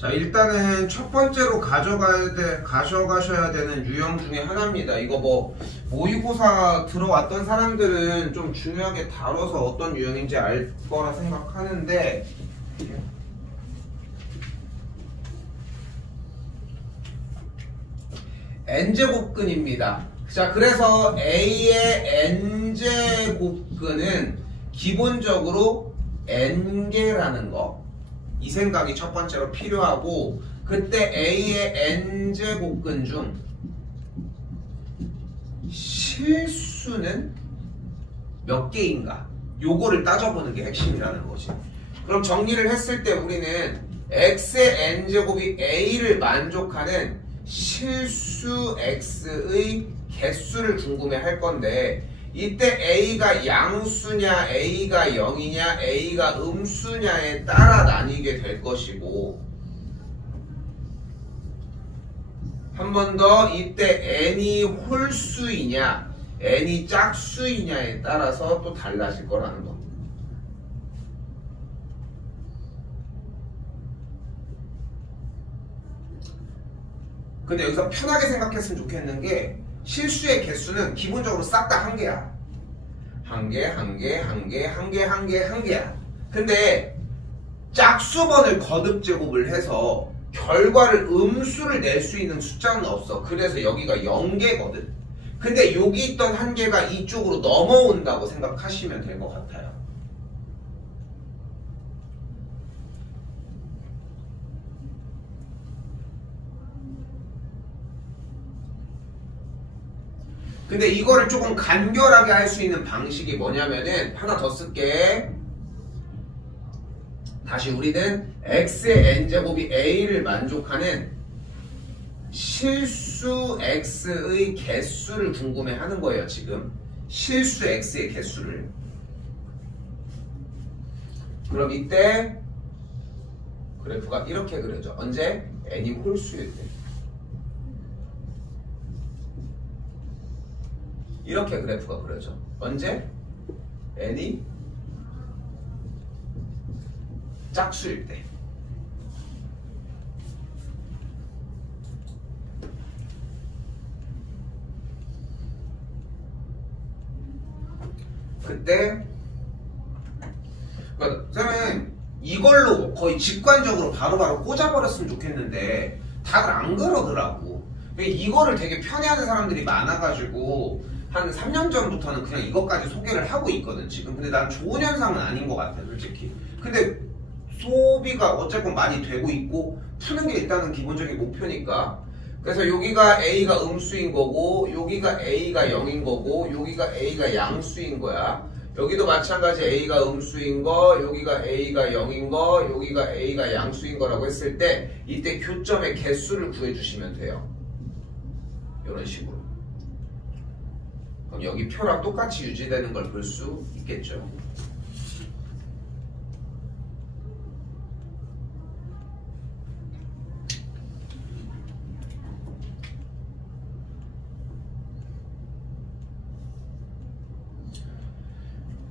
자, 일단은 첫 번째로 가져가셔야 되는 유형 중에 하나입니다. 이거 뭐 모의고사 들어왔던 사람들은 좀 중요하게 다뤄서 어떤 유형인지 알 거라 생각하는데, n제곱근입니다. 자, 그래서 A의 n제곱근은 기본적으로 n개라는 거, 이 생각이 첫 번째로 필요하고, 그때 A의 n제곱근 중 실수는 몇 개인가, 요거를 따져보는 게 핵심이라는 거지. 그럼 정리를 했을 때 우리는 x의 n제곱이 A를 만족하는 실수 x의 개수를 궁금해 할 건데, 이때 A가 양수냐 A가 0이냐 A가 음수냐에 따라 나뉘게 될 것이고, 한 번 더 이때 n이 홀수이냐 n이 짝수이냐에 따라서 또 달라질 거라는 거. 근데 여기서 편하게 생각했으면 좋겠는 게, 실수의 개수는 기본적으로 싹 다 한 개야. 한 개야. 근데 짝수번을 거듭제곱을 해서 결과를 음수를 낼 수 있는 숫자는 없어. 그래서 여기가 0개거든. 근데 여기 있던 한 개가 이쪽으로 넘어온다고 생각하시면 될 것 같아요. 근데 이거를 조금 간결하게 할 수 있는 방식이 뭐냐면은, 하나 더 쓸게. 다시 우리는 x의 n제곱이 a를 만족하는 실수 x의 개수를 궁금해 하는 거예요. 지금 실수 x의 개수를. 그럼 이때 그래프가 이렇게 그려져. 언제? n이 홀수일 때. 이렇게 그래프가 그려져. 언제? n이 짝수일 때. 그때 선생님 이걸로 거의 직관적으로 바로바로 꽂아버렸으면 좋겠는데 다들 안 그러더라고. 이거를 되게 편해하는 사람들이 많아가지고 한 3년 전부터는 그냥 이것까지 소개를 하고 있거든 지금. 근데 난 좋은 현상은 아닌 것 같아 솔직히. 근데 소비가 어쨌건 많이 되고 있고 푸는 게 일단은 기본적인 목표니까. 그래서 여기가 A가 음수인 거고, 여기가 A가 0인 거고, 여기가 A가 양수인 거야. 여기도 마찬가지 A가 음수인 거, 여기가 A가 0인 거, 여기가 A가 양수인 거라고 했을 때 이때 교점의 개수를 구해주시면 돼요. 이런 식으로. 그럼 여기 표랑 똑같이 유지되는 걸 볼 수 있겠죠.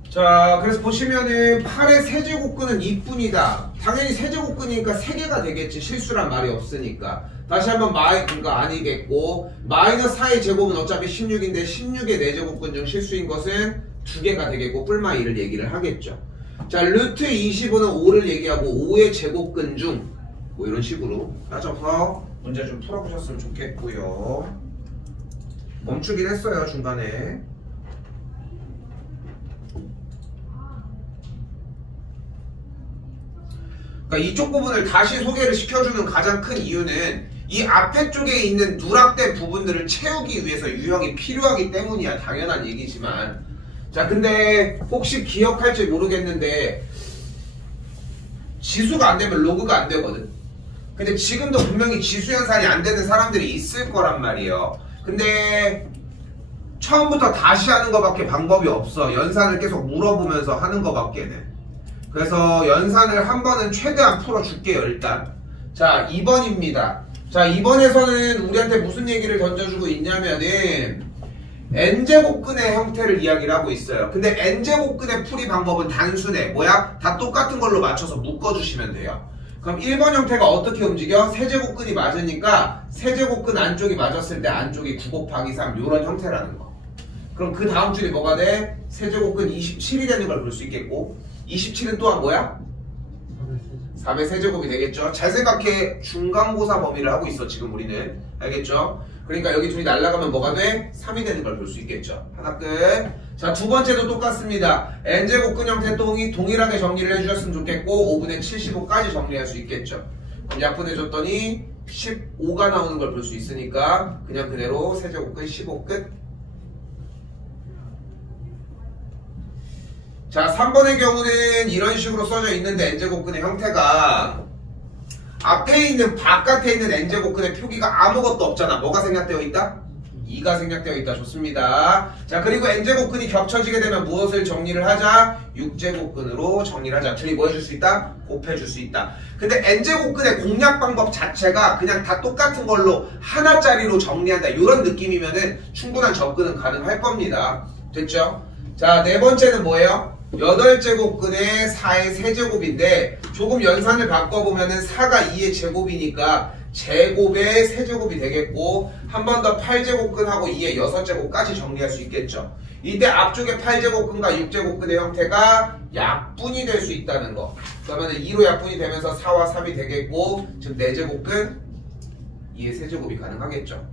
자, 그래서 보시면은 8의 세제곱근은 2뿐이다. 당연히 세제곱근이니까 3개가 되겠지. 실수란 말이 없으니까. 다시 한번 그러니까 아니겠고, 마이너스 4의 제곱은 어차피 16인데 16의 4제곱근 중 실수인 것은 2개가 되겠고, 뿔마 2를 얘기를 하겠죠. 자, 루트 25는 5를 얘기하고 5의 제곱근 중 뭐 이런 식으로 따져서 문제 좀 풀어보셨으면 좋겠고요. 멈추긴 했어요 중간에. 그러니까 이쪽 부분을 다시 소개를 시켜주는 가장 큰 이유는 이 앞에 쪽에 있는 누락된 부분들을 채우기 위해서 유형이 필요하기 때문이야. 당연한 얘기지만. 자, 근데 혹시 기억할지 모르겠는데 지수가 안 되면 로그가 안 되거든. 근데 지금도 분명히 지수 연산이 안 되는 사람들이 있을 거란 말이에요. 근데 처음부터 다시 하는 것밖에 방법이 없어. 연산을 계속 물어보면서 하는 것밖에는. 그래서 연산을 한 번은 최대한 풀어줄게요 일단. 자, 2번입니다. 자, 2번에서는 우리한테 무슨 얘기를 던져주고 있냐면은 n제곱근의 형태를 이야기를 하고 있어요. 근데 n제곱근의 풀이 방법은 단순해. 뭐야? 다 똑같은 걸로 맞춰서 묶어주시면 돼요. 그럼 1번 형태가 어떻게 움직여? 세제곱근이 맞으니까 세제곱근 안쪽이 맞았을 때 안쪽이 9 곱하기 3 이런 형태라는 거. 그럼 그 다음 줄이 뭐가 돼? 세제곱근 27이 되는 걸 볼 수 있겠고 27은 또한 뭐야? 4의 세제곱이 되겠죠. 잘 생각해. 중간고사 범위를 하고 있어 지금 우리는. 알겠죠? 그러니까 여기 둘이 날아가면 뭐가 돼? 3이 되는 걸 볼 수 있겠죠. 하나 끝. 자, 두 번째도 똑같습니다. n제곱근 형태 동일하게 정리를 해주셨으면 좋겠고 5분의 75까지 정리할 수 있겠죠. 그럼 약분해줬더니 15가 나오는 걸 볼 수 있으니까 그냥 그대로 세제곱근 15 끝. 자, 3번의 경우는 이런 식으로 써져 있는데 n제곱근의 형태가 앞에 있는 바깥에 있는 n제곱근의 표기가 아무것도 없잖아. 뭐가 생략되어 있다? 2가 생략되어 있다. 좋습니다. 자, 그리고 n제곱근이 겹쳐지게 되면 무엇을 정리를 하자? 6제곱근으로 정리를 하자. 둘이 뭐 해줄 수 있다? 곱해줄 수 있다. 근데 n제곱근의 공략 방법 자체가 그냥 다 똑같은 걸로 하나짜리로 정리한다. 이런 느낌이면은 충분한 접근은 가능할 겁니다. 됐죠? 자, 네 번째는 뭐예요? 8제곱근의 4의 세제곱인데 조금 연산을 바꿔보면은 4가 2의 제곱이니까 제곱의 세제곱이 되겠고 한 번 더 8제곱근하고 2의 6제곱까지 정리할 수 있겠죠. 이때 앞쪽에 8제곱근과 6제곱근의 형태가 약분이 될 수 있다는 거. 그러면 2로 약분이 되면서 4와 3이 되겠고 즉 4제곱근 2의 세제곱이 가능하겠죠.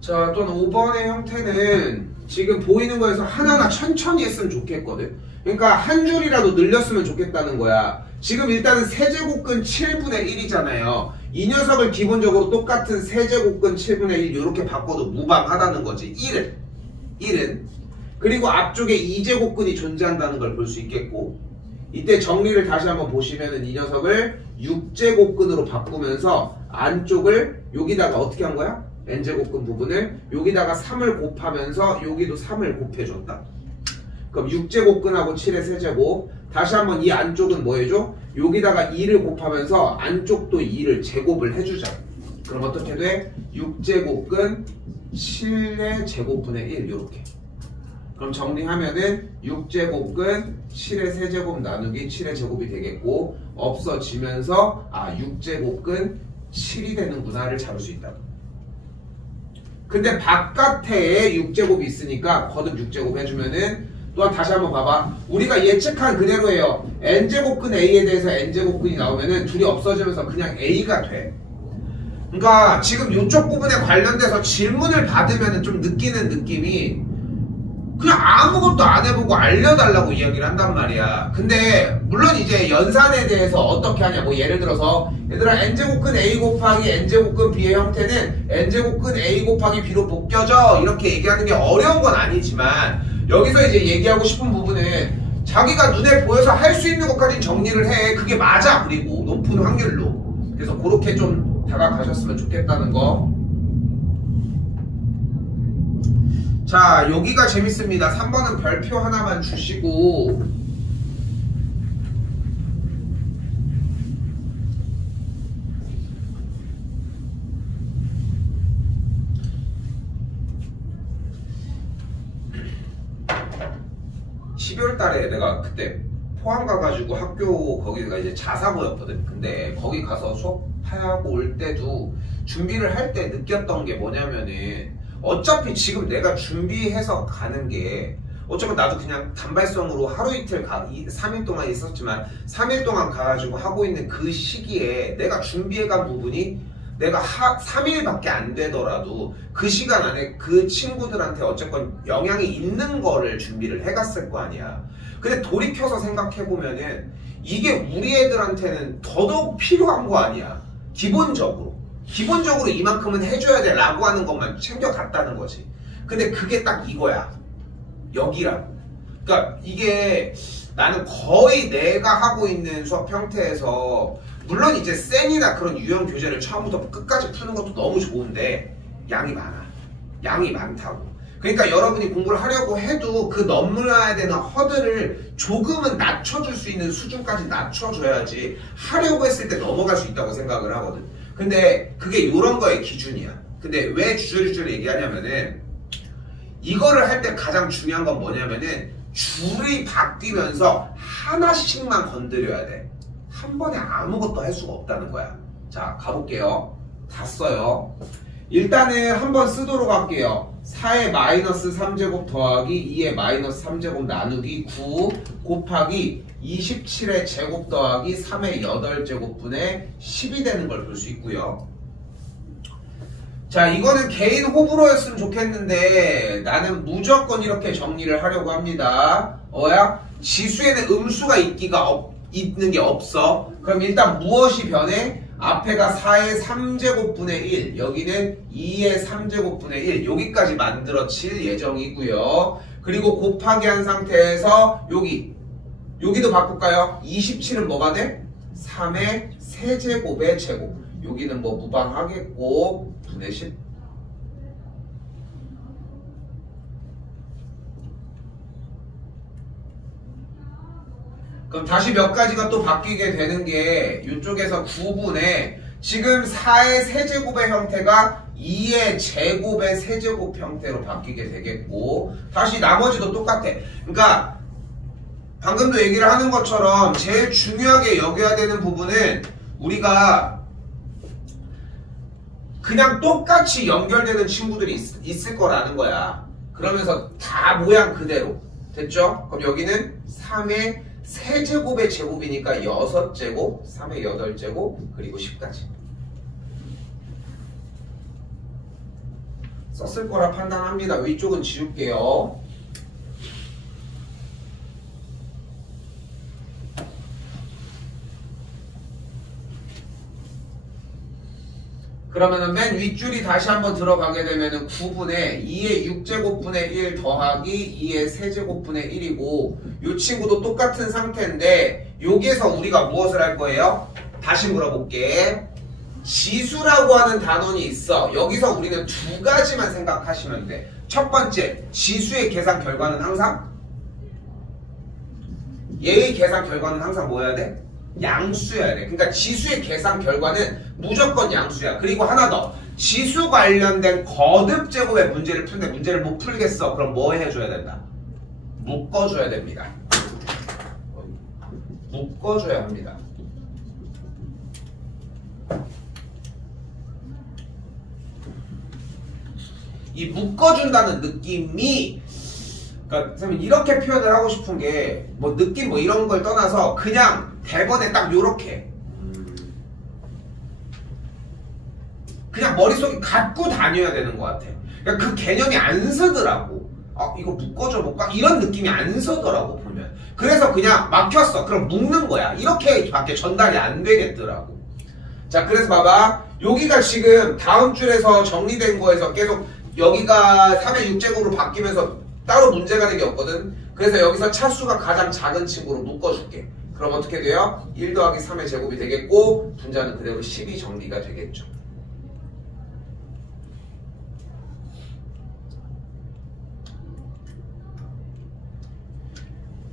자, 또는 5번의 형태는 지금 보이는 거에서 하나하나 천천히 했으면 좋겠거든. 그러니까 한 줄이라도 늘렸으면 좋겠다는 거야. 지금 일단은 세제곱근 7분의 1이잖아요. 이 녀석을 기본적으로 똑같은 세제곱근 7분의 1 이렇게 바꿔도 무방하다는 거지. 1은. 그리고 앞쪽에 2제곱근이 존재한다는 걸 볼 수 있겠고 이때 정리를 다시 한번 보시면은 이 녀석을 6제곱근으로 바꾸면서 안쪽을 여기다가 어떻게 한 거야? n제곱근 부분을 여기다가 3을 곱하면서 여기도 3을 곱해줬다. 그럼 6제곱근하고 7의 세제곱. 다시 한번 이 안쪽은 뭐 해줘? 여기다가 2를 곱하면서 안쪽도 2를 제곱을 해주자. 그럼 어떻게 돼? 6제곱근 7의 제곱분의 1 이렇게. 그럼 정리하면은 6제곱근 7의 세제곱 나누기 7의 제곱이 되겠고 없어지면서 6제곱근 7이 되는구나를 잡을 수 있다. 근데 바깥에 6제곱이 있으니까 거듭 6제곱 해주면은 또한 다시 한번 봐봐. 우리가 예측한 그대로예요. n제곱근 a에 대해서 n제곱근이 나오면은 둘이 없어지면서 그냥 a가 돼. 그러니까 지금 이쪽 부분에 관련돼서 질문을 받으면은 좀 느끼는 느낌이 그냥 아무것도 안 해보고 알려달라고 이야기를 한단 말이야. 근데 물론 이제 연산에 대해서 어떻게 하냐, 뭐 예를 들어서 얘들아 n제곱근 a 곱하기 n제곱근 b의 형태는 n제곱근 a 곱하기 b로 묶여져 이렇게 얘기하는 게 어려운 건 아니지만 여기서 이제 얘기하고 싶은 부분은 자기가 눈에 보여서 할 수 있는 것까지 정리를 해. 그게 맞아. 그리고 높은 확률로. 그래서 그렇게 좀 다가가셨으면 좋겠다는 거. 자, 여기가 재밌습니다. 3번은 별표 하나만 주시고 (12월) 달에 내가 그때 포항 가가지고 학교 거기가 이제 자사고였거든. 근데 거기 가서 수업하고 올 때도 준비를 할 때 느꼈던 게 뭐냐면은 어차피 지금 내가 준비해서 가는 게 어쩌면 나도 그냥 단발성으로 하루 이틀 3일 동안 있었지만 3일 동안 가가지고 하고 있는 그 시기에 내가 준비해간 부분이 내가 3일밖에 안 되더라도 그 시간 안에 그 친구들한테 어쨌건 영향이 있는 거를 준비를 해갔을 거 아니야. 근데 돌이켜서 생각해보면은 이게 우리 애들한테는 더더욱 필요한 거 아니야. 기본적으로 이만큼은 해줘야 돼 라고 하는 것만 챙겨갔다는 거지. 근데 그게 딱 이거야. 여기라고. 그러니까 이게 나는 거의 내가 하고 있는 수업 형태에서 물론 이제 쌩이나 그런 유형 교재를 처음부터 끝까지 푸는 것도 너무 좋은데 양이 많아. 양이 많다고. 그러니까 여러분이 공부를 하려고 해도 그 넘어야 되는 허들을 조금은 낮춰줄 수 있는 수준까지 낮춰줘야지 하려고 했을 때 넘어갈 수 있다고 생각을 하거든. 근데 그게 이런 거의 기준이야. 근데 왜 주저리주저리 얘기하냐면은 이거를 할 때 가장 중요한 건 뭐냐면은 줄이 바뀌면서 하나씩만 건드려야 돼. 한 번에 아무것도 할 수가 없다는 거야. 자, 가볼게요. 다 써요. 일단은 한번 쓰도록 할게요. 4의 마이너스 3제곱 더하기 2의 마이너스 3제곱 나누기 9 곱하기 27의 제곱 더하기 3의 8제곱분의 10이 되는 걸 볼 수 있고요. 자, 이거는 개인 호불호였으면 좋겠는데 나는 무조건 이렇게 정리를 하려고 합니다. 지수에는 음수가 있는 게 없어. 그럼 일단 무엇이 변해? 앞에가 4의 3제곱분의 1, 여기는 2의 3제곱분의 1, 여기까지 만들어질 예정이고요. 그리고 곱하기 한 상태에서 여기도 바꿀까요? 27은 뭐가 돼? 3의 세제곱의 제곱. 여기는 뭐 무방하겠고 분의 10. 그럼 다시 몇 가지가 또 바뀌게 되는 게 이쪽에서 9분의 지금 4의 세제곱의 형태가 2의 제곱의 세제곱 형태로 바뀌게 되겠고 다시 나머지도 똑같아. 그러니까 방금도 얘기를 하는 것처럼 제일 중요하게 여겨야 되는 부분은 우리가 그냥 똑같이 연결되는 친구들이 있을 거라는 거야. 그러면서 다 모양 그대로. 됐죠? 그럼 여기는 3의 세제곱의 제곱이니까 6제곱, 3의 8제곱, 그리고 10까지. 썼을 거라 판단합니다. 위쪽은 지울게요. 그러면은 맨 윗줄이 다시 한번 들어가게 되면은 9분의 2의 6제곱분의 1 더하기 2의 세제곱분의 1이고 이 친구도 똑같은 상태인데 여기에서 우리가 무엇을 할 거예요? 다시 물어볼게. 지수라고 하는 단원이 있어. 여기서 우리는 두 가지만 생각하시면 돼. 첫 번째, 지수의 계산 결과는 항상 얘의 계산 결과는 항상 뭐여야 돼? 양수여야 돼. 그러니까 지수의 계산 결과는 무조건 양수야. 그리고 하나 더. 지수 관련된 거듭 제곱의 문제를 푸는데 문제를 못 풀겠어. 그럼 뭐 해줘야 된다? 묶어줘야 됩니다. 묶어줘야 합니다. 이 묶어준다는 느낌이 그러니까 선생님 이렇게 표현을 하고 싶은 게 뭐 느낌 뭐 이런 걸 떠나서 그냥 대본에 딱 요렇게 그냥 머릿속에 갖고 다녀야 되는 것 같아. 그러니까 그 개념이 안 서더라고. 이거 묶어줘 볼까? 이런 느낌이 안 서더라고 보면. 그래서 그냥 막혔어. 그럼 묶는 거야. 이렇게밖에 전달이 안 되겠더라고. 자, 그래서 봐봐. 여기가 지금 다음 줄에서 정리된 거에서 계속 여기가 3의 6제곱으로 바뀌면서 따로 문제가 된 게 없거든. 그래서 여기서 차수가 가장 작은 친구로 묶어줄게. 그럼 어떻게 돼요? 1 더하기 3의 제곱이 되겠고 분자는 그대로 10이 정리가 되겠죠.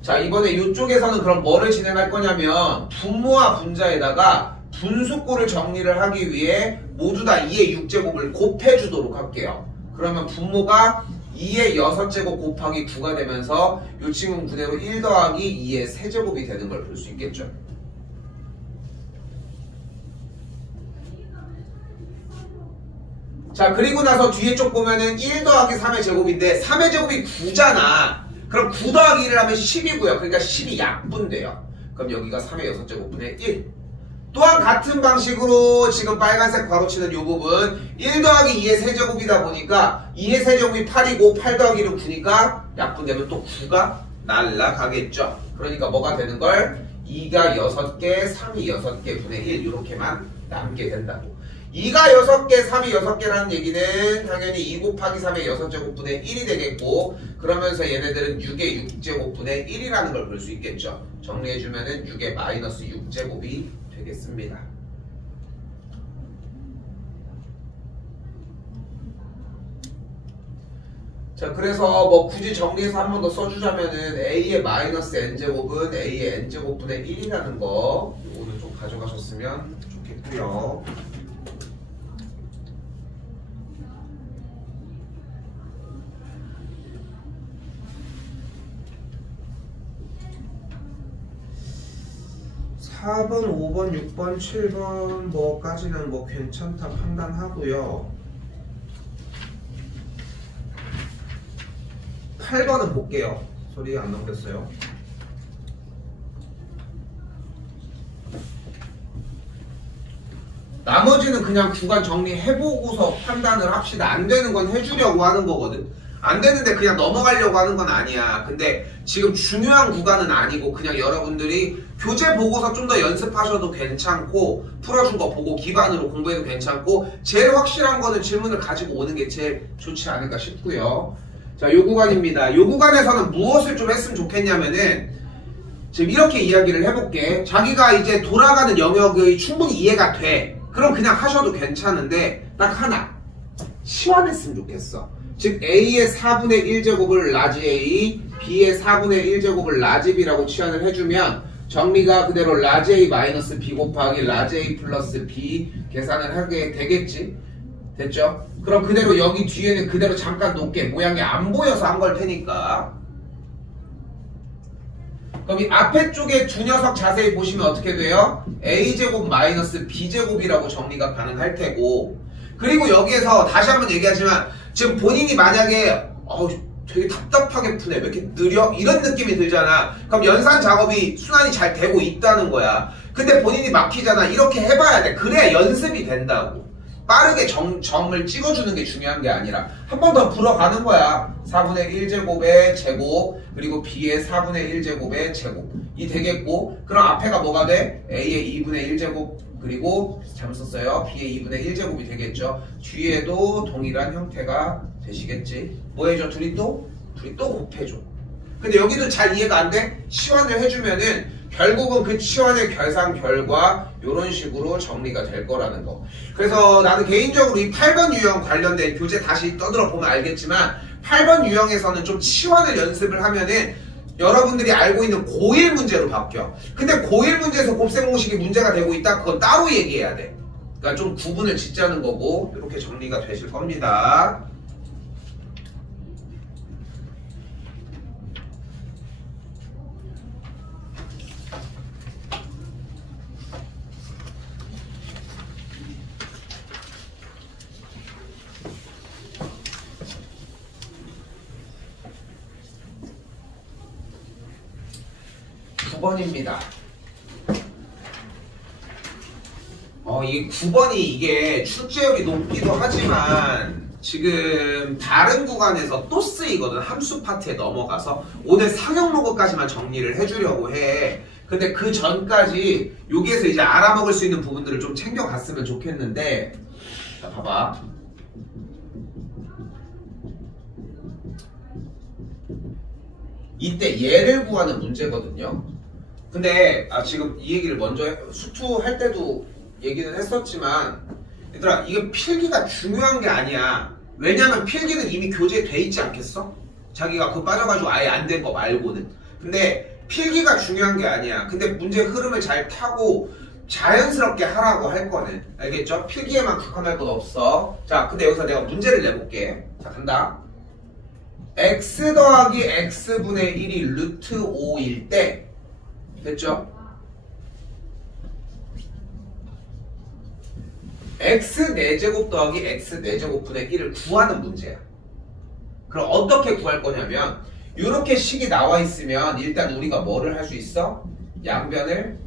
자, 이번에 이쪽에서는 그럼 뭐를 진행할 거냐면 분모와 분자에다가 분수꼴을 정리를 하기 위해 모두 다 2의 6제곱을 곱해주도록 할게요. 그러면 분모가 2의 6제곱 곱하기 9가 되면서 이 친구는 그대로 1 더하기 2의 세제곱이 되는 걸 볼 수 있겠죠. 자, 그리고 나서 뒤에 쪽 보면은 1 더하기 3의 제곱인데 3의 제곱이 9잖아. 그럼 9 더하기 1을 하면 10이고요. 그러니까 10이 약분돼요. 그럼 여기가 3의 6제곱분의 1. 또한 같은 방식으로 지금 빨간색 괄호치는 이 부분 1 더하기 2의 세제곱이다 보니까 2의 세제곱이 8이고 8 더하기 1은 9니까 약분되면 또 9가 날라가겠죠. 그러니까 뭐가 되는 걸? 2가 6개, 3이 6개 분의 1 이렇게만 남게 된다고. 2가 6개, 3이 6개라는 얘기는 당연히 2 곱하기 3의 6제곱분의 1이 되겠고 그러면서 얘네들은 6의 6제곱분의 1이라는 걸 볼 수 있겠죠. 정리해주면은 6의 마이너스 6제곱이 되겠습니다. 자, 그래서 뭐 굳이 정리해서 한 번 더 써주자면은 a의 마이너스 n제곱은 a의 n제곱분의 1이라는 거 이거는 좀 가져가셨으면 좋겠고요. 4번, 5번, 6번, 7번 뭐까지는 뭐 괜찮다 판단하고요. 8번은 볼게요. 소리 안 넘겼어요. 나머지는 그냥 구간 정리해보고서 판단을 합시다. 안 되는 건 해주려고 하는 거거든. 안 되는데 그냥 넘어가려고 하는 건 아니야. 근데 지금 중요한 구간은 아니고 그냥 여러분들이 교재 보고서 좀 더 연습하셔도 괜찮고 풀어준 거 보고 기반으로 공부해도 괜찮고 제일 확실한 거는 질문을 가지고 오는 게 제일 좋지 않을까 싶고요. 자, 요 구간입니다. 요 구간에서는 무엇을 좀 했으면 좋겠냐면은 지금 이렇게 이야기를 해볼게. 자기가 이제 돌아가는 영역이 충분히 이해가 돼. 그럼 그냥 하셔도 괜찮은데 딱 하나 치환했으면 좋겠어. 즉 A의 4분의 1제곱을 라지 A, B의 4분의 1제곱을 라지 B라고 치환을 해주면 정리가 그대로 라지 A 마이너스 B 곱하기 라지 A 플러스 B 계산을 하게 되겠지. 됐죠? 그럼 그대로 여기 뒤에는 그대로 잠깐 놓게. 모양이 안 보여서 한 걸 테니까. 그럼 이 앞에 쪽에 두 녀석 자세히 보시면 어떻게 돼요? A제곱 마이너스 B제곱이라고 정리가 가능할 테고, 그리고 여기에서 다시 한번 얘기하지만 지금 본인이 만약에 되게 답답하게 푸네, 왜 이렇게 느려? 이런 느낌이 들잖아. 그럼 연산 작업이 순환이 잘 되고 있다는 거야. 근데 본인이 막히잖아. 이렇게 해봐야 돼. 그래야 연습이 된다고. 빠르게 점을 찍어주는 게 중요한 게 아니라 한 번 더 불어가는 거야. 4분의 1제곱의 제곱 그리고 B의 4분의 1제곱의 제곱이 되겠고, 그럼 앞에가 뭐가 돼? A의 2분의 1제곱 그리고 잘못 썼어요. B의 2분의 1제곱이 되겠죠. 뒤에도 동일한 형태가 되시겠지. 뭐 해줘? 둘이 또 곱해줘. 근데 여기도 잘 이해가 안 돼? 치환을 해주면은 결국은 그 치환의 결산 결과 이런 식으로 정리가 될 거라는 거. 그래서 나는 개인적으로 이 8번 유형 관련된 교재 다시 떠들어 보면 알겠지만 8번 유형에서는 좀 치환을 연습을 하면은 여러분들이 알고 있는 고1 문제로 바뀌어. 근데 고1 문제에서 곱셈 공식이 문제가 되고 있다? 그건 따로 얘기해야 돼. 그러니까 좀 구분을 짓자는 거고 이렇게 정리가 되실 겁니다. 입니다. 이 9번이 이게 출제율이 높기도 하지만 지금 다른 구간에서 또 쓰이거든. 함수 파트에 넘어가서 오늘 상형 로그까지만 정리를 해주려고 해. 근데 그 전까지 여기에서 이제 알아먹을 수 있는 부분들을 좀 챙겨갔으면 좋겠는데, 자 봐봐. 이때 얘를 구하는 문제거든요. 근데 지금 이 얘기를 먼저 수투할 때도 얘기는 했었지만 얘들아, 이게 필기가 중요한 게 아니야. 왜냐면 필기는 이미 교재에 돼 있지 않겠어? 자기가 그거 빠져가지고 아예 안 된 거 말고는. 근데 필기가 중요한 게 아니야. 근데 문제 흐름을 잘 타고 자연스럽게 하라고 할 거는. 알겠죠? 필기에만 국한할 건 없어. 자, 근데 여기서 내가 문제를 내볼게. 자, 간다. x 더하기 x분의 1이 루트 5일 때, 됐죠? x 4제곱 더하기 x 4제곱분의 1을 구하는 문제야. 그럼 어떻게 구할 거냐면 이렇게 식이 나와 있으면 일단 우리가 뭐를 할 수 있어? 양변을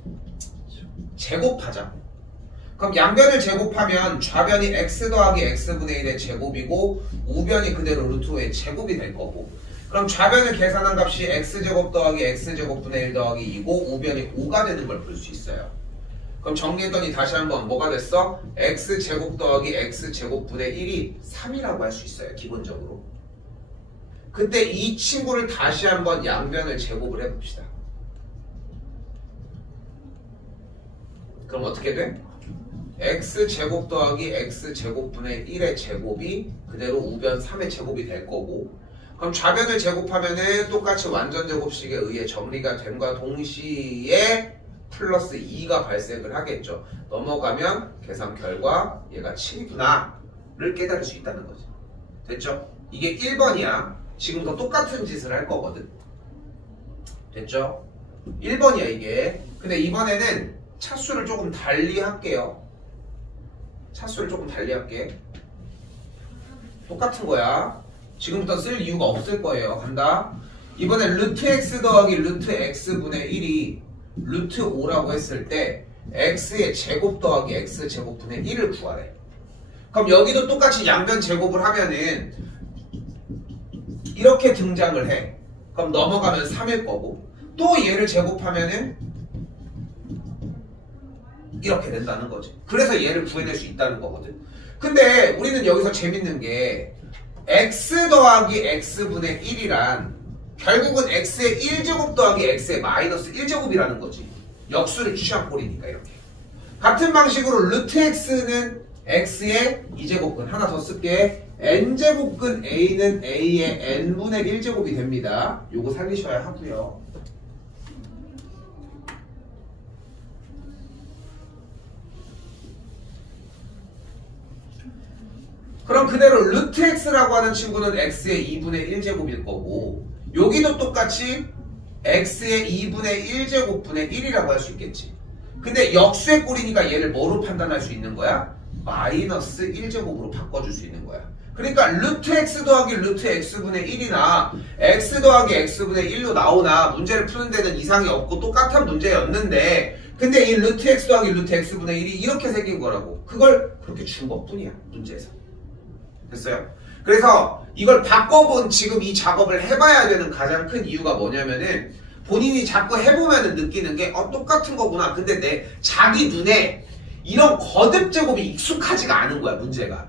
제곱하자. 그럼 양변을 제곱하면 좌변이 x 더하기 x분의 1의 제곱이고 우변이 그대로 루트 5의 제곱이 될 거고, 그럼 좌변을 계산한 값이 x제곱 더하기 x제곱분의 1 더하기 2고 우변이 5가 되는 걸 볼 수 있어요. 그럼 정리했더니 다시 한번 뭐가 됐어? x제곱 더하기 x제곱분의 1이 3이라고 할 수 있어요. 기본적으로. 그때 이 친구를 다시 한번 양변을 제곱을 해봅시다. 그럼 어떻게 돼? x제곱 더하기 x제곱분의 1의 제곱이 그대로 우변 3의 제곱이 될 거고, 그럼 좌변을 제곱하면은 똑같이 완전제곱식에 의해 정리가 됨과 동시에 플러스 2가 발생을 하겠죠. 넘어가면 계산 결과 얘가 7이구나를 깨달을 수 있다는 거지. 됐죠? 이게 1번이야. 지금도 똑같은 짓을 할 거거든. 됐죠? 1번이야 이게. 근데 이번에는 차수를 조금 달리 할게요. 차수를 조금 달리 할게. 똑같은 거야. 지금부터 쓸 이유가 없을 거예요. 간다. 이번엔 루트 x 더하기 루트 x분의 1이 루트 5라고 했을 때 x의 제곱 더하기 x 제곱분의 1을 구하래. 그럼 여기도 똑같이 양변 제곱을 하면은 이렇게 등장을 해. 그럼 넘어가면 3일 거고 또 얘를 제곱하면은 이렇게 된다는 거지. 그래서 얘를 구해낼 수 있다는 거거든. 근데 우리는 여기서 재밌는 게 x 더하기 x분의 1이란 결국은 x의 1제곱 더하기 x의 마이너스 1제곱이라는 거지. 역수를 취한 꼴이니까 이렇게. 같은 방식으로 루트 x는 x의 2제곱근 하나 더 쓸게. n제곱근 a는 a의 n분의 1제곱이 됩니다. 요거 살리셔야 하고요. 그럼 그대로 루트 x라고 하는 친구는 x의 2분의 1제곱일 거고 여기도 똑같이 x의 2분의 1제곱분의 1이라고 할 수 있겠지. 근데 역수의 꼴이니까 얘를 뭐로 판단할 수 있는 거야? 마이너스 1제곱으로 바꿔줄 수 있는 거야. 그러니까 루트 x 더하기 루트 x분의 1이나 x 더하기 x분의 1로 나오나 문제를 푸는 데는 이상이 없고 똑같은 문제였는데 근데 이 루트 x 더하기 루트 x분의 1이 이렇게 생긴 거라고. 그걸 그렇게 준 것뿐이야. 문제에서. 됐어요? 그래서 이걸 바꿔본 지금 이 작업을 해봐야 되는 가장 큰 이유가 뭐냐면은 본인이 자꾸 해보면은 느끼는 게 똑같은 거구나. 근데 내 자기 눈에 이런 거듭 제곱이 익숙하지가 않은 거야. 문제가.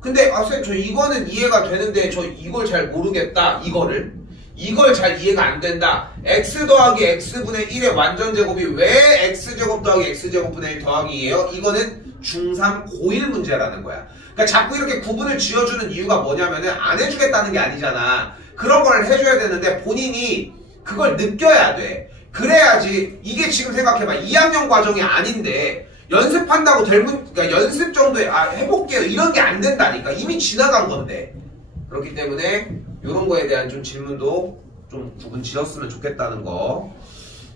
근데 선생님 저 이거는 이해가 되는데 저 이걸 잘 모르겠다. 이걸 잘 이해가 안 된다. x 더하기 x분의 1의 완전 제곱이 왜 x제곱 더하기 x제곱분의 1 더하기예요? 이거는 중3 고1 문제라는 거야. 그러니까 자꾸 이렇게 구분을 지어주는 이유가 뭐냐면은 안 해주겠다는 게 아니잖아. 그런 걸 해줘야 되는데 본인이 그걸 느껴야 돼. 그래야지. 이게 지금 생각해봐. 2학년 과정이 아닌데 연습한다고 그러니까 연습 정도에 해볼게요 이런 게 안 된다니까. 이미 지나간 건데. 그렇기 때문에 이런 거에 대한 좀 질문도 좀 구분 지었으면 좋겠다는 거.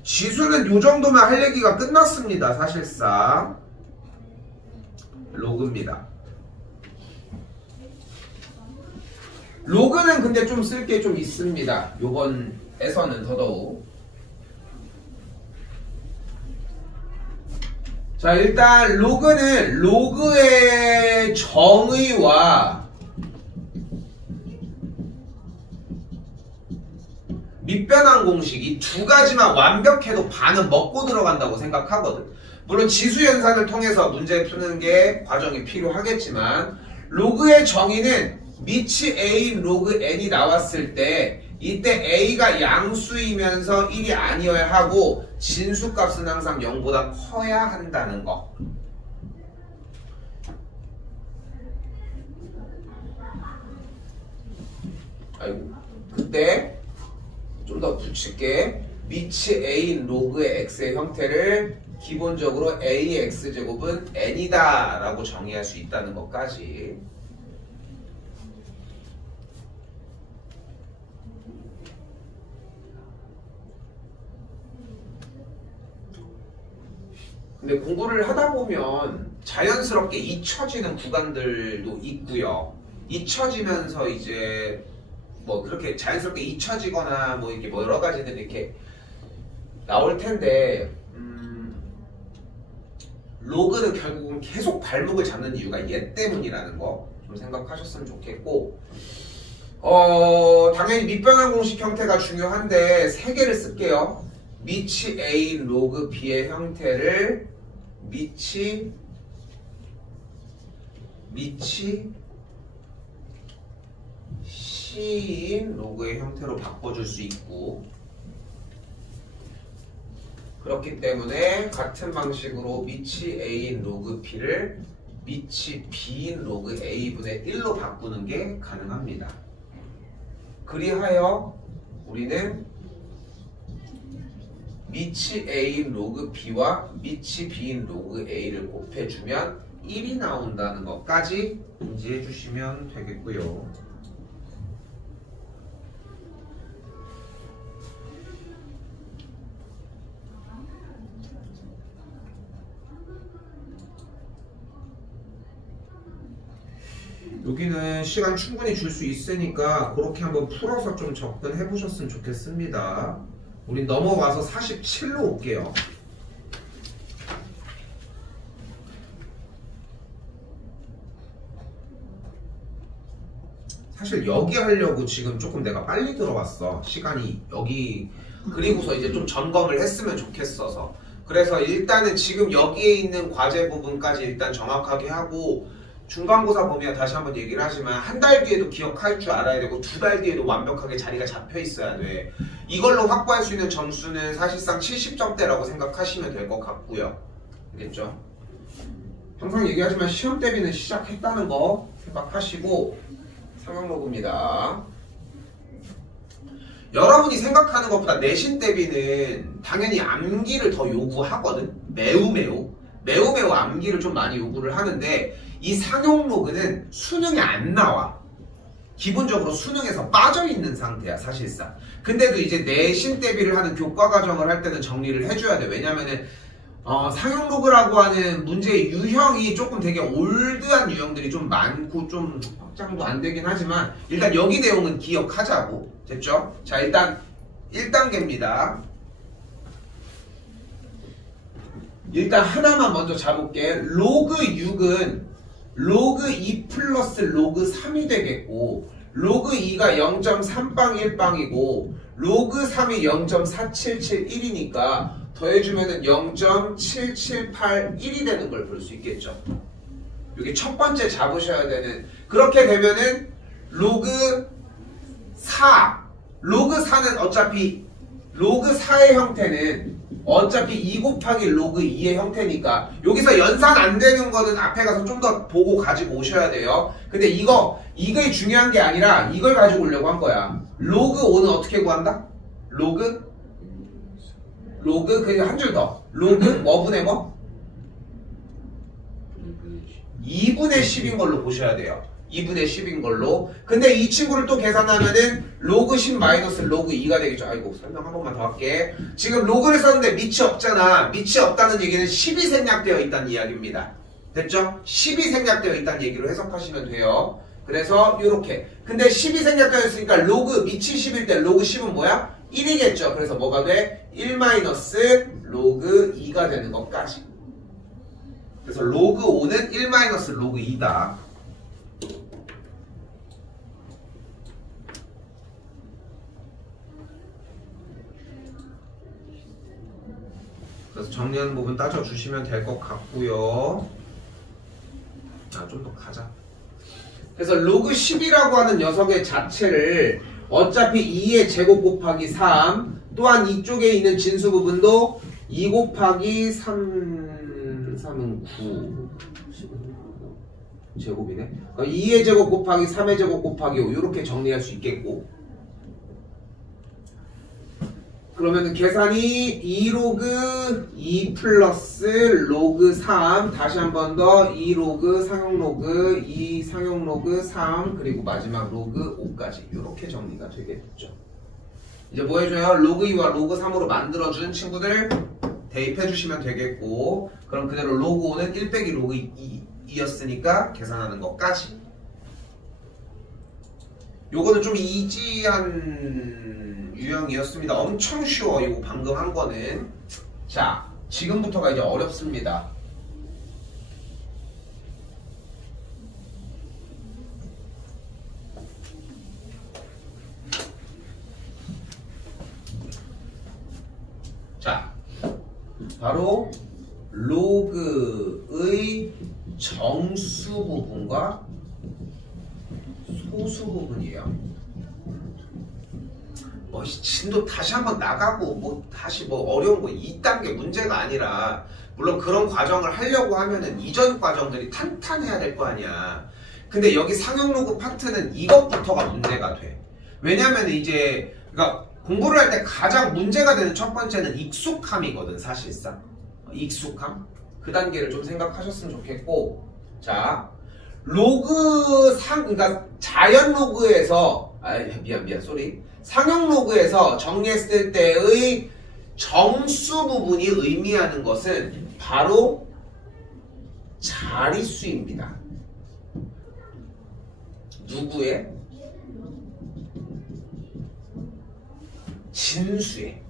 지수는 요 정도면 할 얘기가 끝났습니다. 사실상 로그입니다. 로그는 근데 좀 쓸 게 좀 있습니다. 요번에서는 더더욱. 자, 일단 로그는 로그의 정의와 밑변환 공식 이 두 가지만 완벽해도 반은 먹고 들어간다고 생각하거든. 물론 지수연산을 통해서 문제 푸는 게 과정이 필요하겠지만 로그의 정의는 미치 a 로그 n이 나왔을 때 이때 a가 양수이면서 1이 아니어야 하고 진수값은 항상 0보다 커야 한다는 거. 아이고 그때 좀 더 붙일게. 미치 a 로그의 x의 형태를 기본적으로 ax제곱은 n이다 라고 정의할 수 있다는 것까지. 근데 공부를 하다 보면 자연스럽게 잊혀지는 구간들도 있고요. 잊혀지면서 이제 뭐 그렇게 자연스럽게 잊혀지거나 뭐 이렇게 뭐 여러 가지들 이렇게 나올 텐데 로그는 결국은 계속 발목을 잡는 이유가 얘 때문이라는 거 좀 생각하셨으면 좋겠고 당연히 밑변환 공식 형태가 중요한데 세 개를 쓸게요. 미치 a 로그 b의 형태를 미치 c인 로그의 형태로 바꿔줄 수 있고 그렇기 때문에 같은 방식으로 미치 a인 로그 b를 미치 b인 로그 a분의 1로 바꾸는 게 가능합니다. 그리하여 우리는 미치 a인 로그 b와 미치 b인 로그 a를 곱해주면 1이 나온다는 것까지 인지해 주시면 되겠고요. 여기는 시간 충분히 줄 수 있으니까 그렇게 한번 풀어서 좀 접근해 보셨으면 좋겠습니다. 우리 넘어가서 47로 올게요. 사실 여기 하려고 지금 조금 내가 빨리 들어왔어. 시간이 여기 그리고서 이제 좀 점검을 했으면 좋겠어서. 그래서 일단은 지금 여기에 있는 과제 부분까지 일단 정확하게 하고 중간고사 보면 다시 한번 얘기를 하지만 한 달 뒤에도 기억할 줄 알아야 되고 2달 뒤에도 완벽하게 자리가 잡혀 있어야 돼. 이걸로 확보할 수 있는 점수는 사실상 70점대라고 생각하시면 될 것 같고요. 알겠죠? 항상 얘기하지만 시험 대비는 시작했다는 거 생각하시고 상황로그입니다. 여러분이 생각하는 것보다 내신 대비는 당연히 암기를 더 요구하거든. 매우 암기를 좀 많이 요구를 하는데 이 상용로그는 수능에 안 나와. 기본적으로 수능에서 빠져있는 상태야 사실상. 근데도 이제 내신 대비를 하는 교과 과정을 할 때는 정리를 해줘야 돼. 왜냐면은 상용로그라고 하는 문제의 유형이 조금 되게 올드한 유형들이 좀 많고 좀 확장도 안 되긴 하지만 일단 여기 내용은 기억하자고. 됐죠? 자, 일단 1단계입니다. 일단 하나만 먼저 잡을게. 로그 6은 로그 2 플러스 로그 3이 되겠고 로그 2가 0.3빵 1빵이고 로그 3이 0.4771이니까 더해주면은 0.7781이 되는 걸 볼 수 있겠죠. 여기 첫 번째 잡으셔야 되는. 그렇게 되면은 로그 4 로그 4는 어차피 로그 4의 형태는 어차피 2 곱하기 로그 2의 형태니까 여기서 연산 안 되는 거는 앞에 가서 좀 더 보고 가지고 오셔야 돼요. 근데 이게 중요한 게 아니라 이걸 가지고 오려고 한 거야. 로그 5는 어떻게 구한다? 로그 그리고 한 줄 더. 로그 뭐분의 뭐? 2분의 10인 걸로 보셔야 돼요. 2분의 10인 걸로. 근데 이 친구를 또 계산하면은 로그 10 마이너스 로그 2가 되겠죠. 아이고 설명 한 번만 더 할게. 지금 로그를 썼는데 밑이 없잖아. 밑이 없다는 얘기는 10이 생략되어 있다는 이야기입니다. 됐죠? 10이 생략되어 있다는 얘기로 해석하시면 돼요. 그래서 이렇게. 근데 10이 생략되어 있으니까 로그 밑이 10일 때 로그 10은 뭐야? 1이겠죠. 그래서 뭐가 돼? 1 마이너스 로그 2가 되는 것까지. 그래서 로그 5는 1 마이너스 로그 2다. 그래서 정리하는 부분 따져주시면 될 것 같고요. 좀 더 가자. 그래서 로그 10이라고 하는 녀석의 자체를 어차피 2의 제곱 곱하기 3 또한 이쪽에 있는 진수 부분도 2 곱하기 3은 9 제곱이네. 2의 제곱 곱하기 3의 제곱 곱하기 5 이렇게 정리할 수 있겠고 그러면 계산이 2로그 2 플러스 로그 3 다시 한 번 더 2로그 상용로그 2 상용로그 3 그리고 마지막 로그 5까지 이렇게 정리가 되겠죠. 이제 뭐 해줘요? 로그 2와 로그 3으로 만들어준 친구들 대입해 주시면 되겠고 그럼 그대로 로그 5는 1 빼기 로그 2였으니까 계산하는 것까지. 요거는 좀 이지한 유형이었습니다. 엄청 쉬워. 이거 방금 한 거는. 자, 지금부터가 이제 어렵습니다. 자, 바로 로그의 정수 부분과 소수 부분이에요. 진도 다시 한번 나가고 다시 어려운 거 이딴 게 문제가 아니라 물론 그런 과정을 하려고 하면은 이전 과정들이 탄탄해야 될 거 아니야. 근데 여기 상용로그 파트는 이것부터가 문제가 돼. 왜냐면 이제 그러니까 공부를 할 때 가장 문제가 되는 첫 번째는 익숙함이거든 사실상. 익숙함? 그 단계를 좀 생각하셨으면 좋겠고 자 로그 그러니까 자연 로그에서 미안 쏘리 상용 로그에서 정리했을 때의 정수 부분이 의미하는 것은 바로 자릿수입니다. 누구의? 진수의.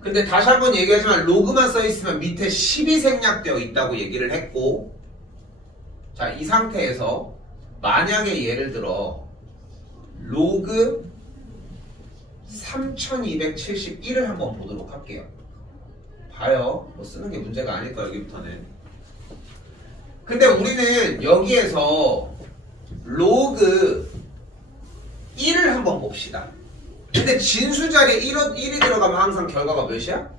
근데 다시 한번 얘기하지만 로그만 써있으면 밑에 10이 생략되어 있다고 얘기를 했고, 자, 이 상태에서 만약에 예를 들어 로그 3271을 한번 보도록 할게요. 봐요. 뭐 쓰는 게 문제가 아닐 거야, 여기부터는. 근데 우리는 여기에서 로그 1을 한번 봅시다. 근데 진수 자리에 1이 들어가면 항상 결과가 몇이야?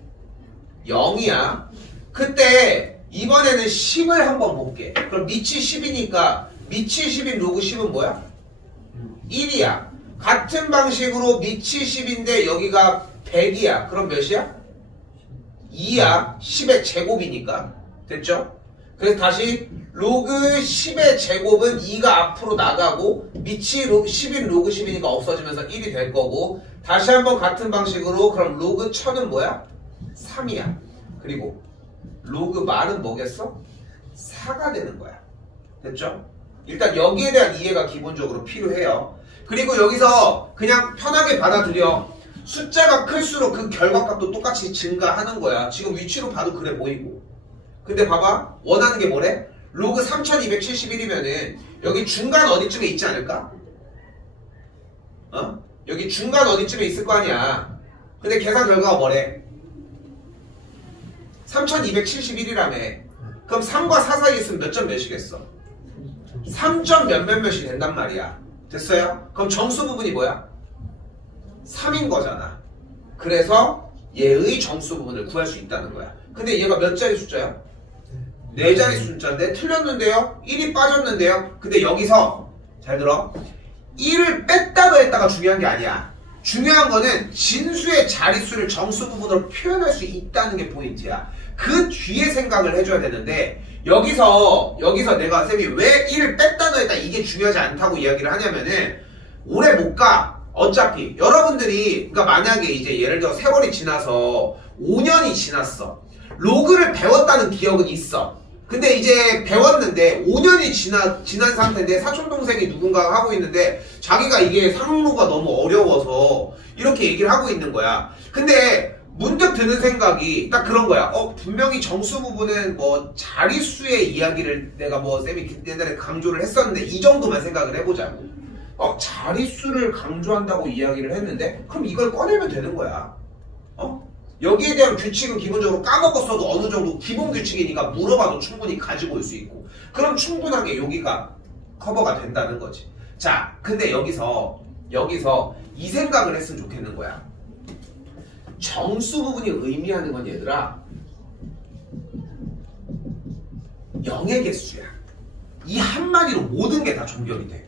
0이야. 그때 이번에는 10을 한번 볼게. 그럼 밑이 10이니까 밑이 10인 로그 10은 뭐야? 1이야. 같은 방식으로 밑이 10인데 여기가 100이야. 그럼 몇이야? 2야. 10의 제곱이니까. 됐죠? 그래서 다시 로그 10의 제곱은 2가 앞으로 나가고 밑이 10인 로그 10이니까 없어지면서 1이 될 거고, 다시 한번 같은 방식으로 그럼 로그 1000은 뭐야? 3이야. 그리고 로그 말은 뭐겠어? 4가 되는 거야. 됐죠? 일단 여기에 대한 이해가 기본적으로 필요해요. 그리고 여기서 그냥 편하게 받아들여. 숫자가 클수록 그 결과값도 똑같이 증가하는 거야. 지금 위치로 봐도 그래 보이고. 근데 봐봐. 원하는 게 뭐래? 로그 3271이면은 여기 중간 어디쯤에 있지 않을까? 어? 여기 중간 어디쯤에 있을 거 아니야. 근데 계산 결과가 뭐래? 3271이라며. 그럼 3과 4 사이에 있으면 몇 점 몇이겠어? 3점 몇몇몇이 된단 말이야. 됐어요? 그럼 정수 부분이 뭐야? 3인 거잖아. 그래서 얘의 정수 부분을 구할 수 있다는 거야. 근데 얘가 몇 자리 숫자야? 4자리 숫자인데 틀렸는데요? 1이 빠졌는데요? 근데 여기서 잘 들어. 1을 뺐다 더했다가 중요한 게 아니야. 중요한 거는 진수의 자릿수를 정수 부분으로 표현할 수 있다는 게 포인트야. 그 뒤에 생각을 해줘야 되는데, 여기서 내가 쌤이 왜 1을 뺐다 더했다 이게 중요하지 않다고 이야기를 하냐면은, 오래 못 가. 어차피 여러분들이, 그러니까 만약에 이제 예를 들어 세월이 지나서 5년이 지났어. 로그를 배웠다는 기억은 있어. 근데 이제 배웠는데 5년이 지난 상태인데 사촌동생이 누군가가 하고 있는데 자기가 이게 상로가 너무 어려워서 이렇게 얘기를 하고 있는 거야. 근데 문득 드는 생각이 딱 그런 거야. 분명히 정수 부분은 뭐 자릿수의 이야기를 내가 뭐 쌤이 옛날에 강조를 했었는데 이 정도만 생각을 해보자고. 자릿수를 강조한다고 이야기를 했는데 그럼 이걸 꺼내면 되는 거야. 여기에 대한 규칙은 기본적으로 까먹었어도 어느 정도 기본 규칙이니까 물어봐도 충분히 가지고 올 수 있고, 그럼 충분하게 여기가 커버가 된다는 거지. 자, 근데 여기서 이 생각을 했으면 좋겠는 거야. 정수 부분이 의미하는 건 얘들아 0의 개수야. 이 한마디로 모든 게 다 종결이 돼.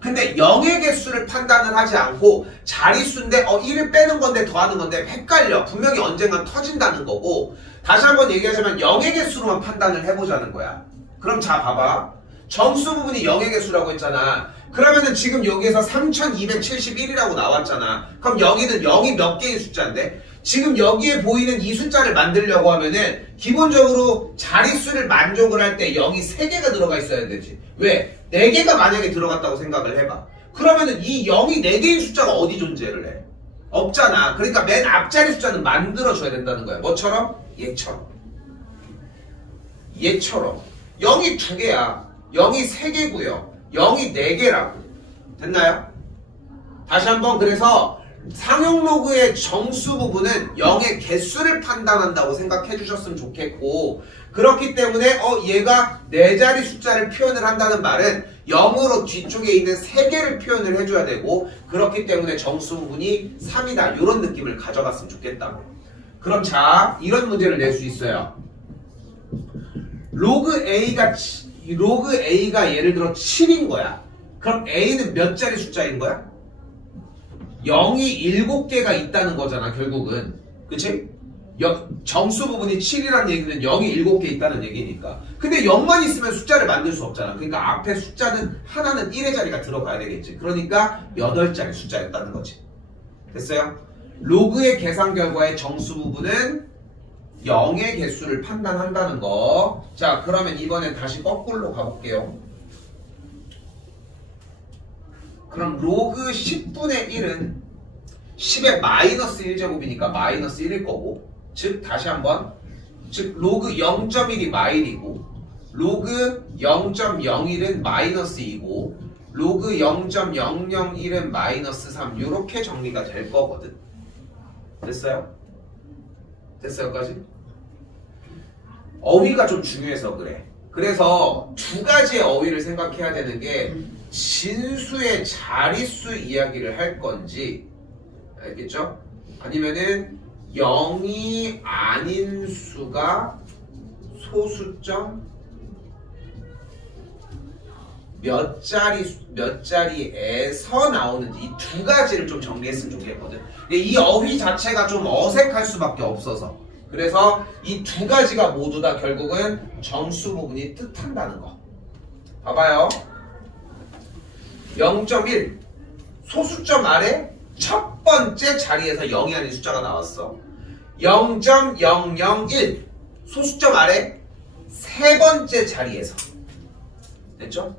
근데 0의 개수를 판단을 하지 않고 자릿수인데 1을 빼는 건데 더하는 건데 헷갈려. 분명히 언젠간 터진다는 거고, 다시 한번 얘기하자면 0의 개수로만 판단을 해보자는 거야. 그럼 자 봐봐. 정수 부분이 0의 개수라고 했잖아. 그러면은 지금 여기에서 3271이라고 나왔잖아. 그럼 여기는 0이 몇 개의 숫자인데, 지금 여기에 보이는 이 숫자를 만들려고 하면은 기본적으로 자릿수를 만족을 할 때 0이 3개가 들어가 있어야 되지. 왜? 4개가 만약에 들어갔다고 생각을 해봐. 그러면은 이 0이 4개의 숫자가 어디 존재를 해? 없잖아. 그러니까 맨 앞자리 숫자는 만들어줘야 된다는 거야. 뭐처럼? 얘처럼. 0이 2개야. 0이 3개고요. 0이 4개라고. 됐나요? 다시 한번, 그래서 상용 로그의 정수 부분은 0의 개수를 판단한다고 생각해 주셨으면 좋겠고, 그렇기 때문에 얘가 4자리 숫자를 표현을 한다는 말은 0으로 뒤쪽에 있는 3개를 표현을 해줘야 되고, 그렇기 때문에 정수 부분이 3이다 이런 느낌을 가져갔으면 좋겠다고. 그럼 자, 이런 문제를 낼 수 있어요. 로그 A가 예를 들어 7인 거야. 그럼 A는 몇 자리 숫자인 거야? 0이 7개가 있다는 거잖아, 결국은. 그치? 정수 부분이 7이라는 얘기는 0이 7개 있다는 얘기니까. 근데 0만 있으면 숫자를 만들 수 없잖아. 그러니까 앞에 숫자는 하나는 1의 자리가 들어가야 되겠지. 그러니까 8자리 숫자였다는 거지. 됐어요? 로그의 계산 결과의 정수 부분은 0의 개수를 판단한다는 거. 자, 그러면 이번엔 다시 거꾸로 가볼게요. 그럼 로그 10분의 1은 10의 마이너스 1제곱이니까 마이너스 1일 거고, 즉 다시 한번, 즉 로그 0.1이 마일이고 로그 0.01은 마이너스 2고 로그 0.001은 마이너스 3 이렇게 정리가 될 거거든. 됐어요? 됐어요까지? 어휘가 좀 중요해서 그래. 그래서 두 가지의 어휘를 생각해야 되는 게 진수의 자릿수 이야기를 할 건지, 알겠죠? 아니면은 0이 아닌 수가 소수점 몇 자리에서 나오는지 이 두 가지를 좀 정리했으면 좋겠거든. 근데 이 어휘 자체가 좀 어색할 수밖에 없어서, 그래서 이 두 가지가 모두 다 결국은 정수 부분이 뜻한다는 거. 봐봐요. 0.1 소수점 아래 첫 번째 자리에서 0이 아닌 숫자가 나왔어. 0.001 소수점 아래 세 번째 자리에서. 됐죠?